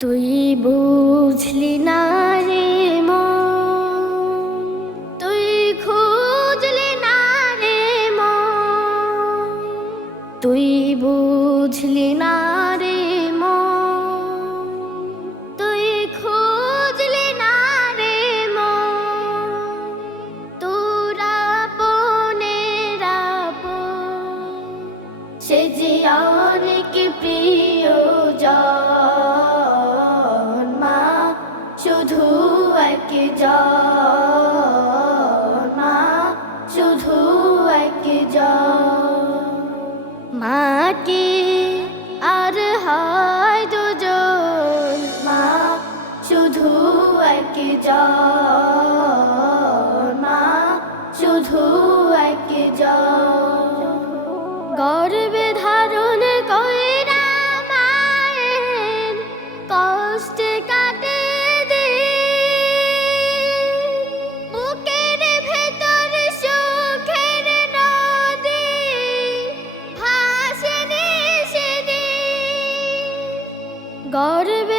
তুই বুঝলি না রে ম তুই খুঁজলি না রে তুই বুঝলি না রে একে মা শুধু একে গর্বে ধারণ কইরা মায়ের কষ্টে কাটে বুকের ভেতর সুখের নদী ভাসে গর্বে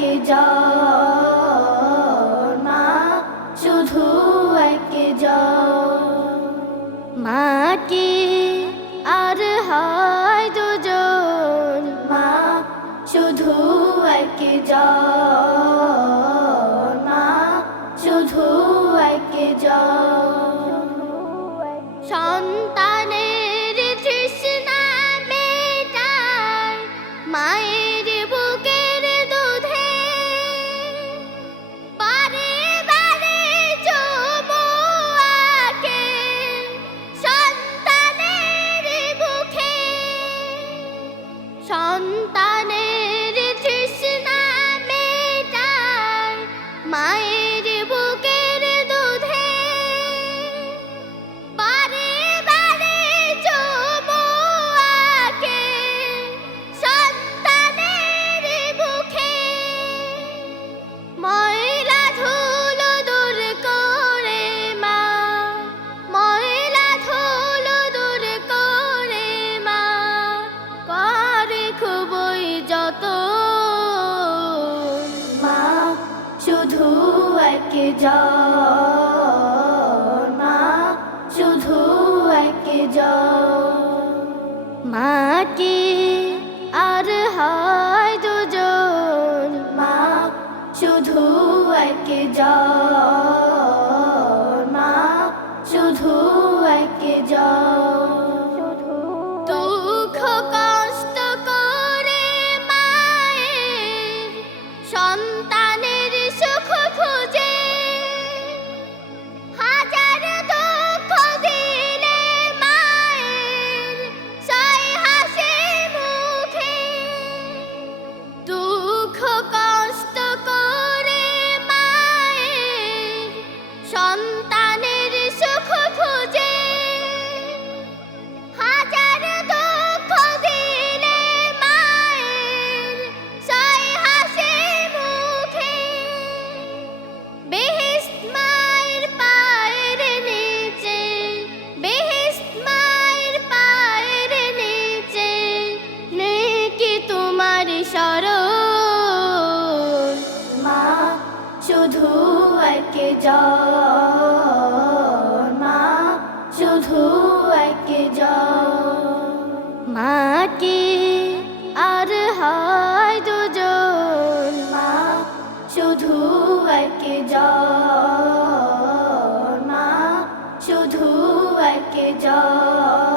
একে মা, শুধু একে মাকে আর হয় দুজন মা, শুধু একে মা, শুধু একে যাও যায় একে মা শুধু একে মাকে আর হয় দুজন মা, শুধু একে মা শুধু একে যায়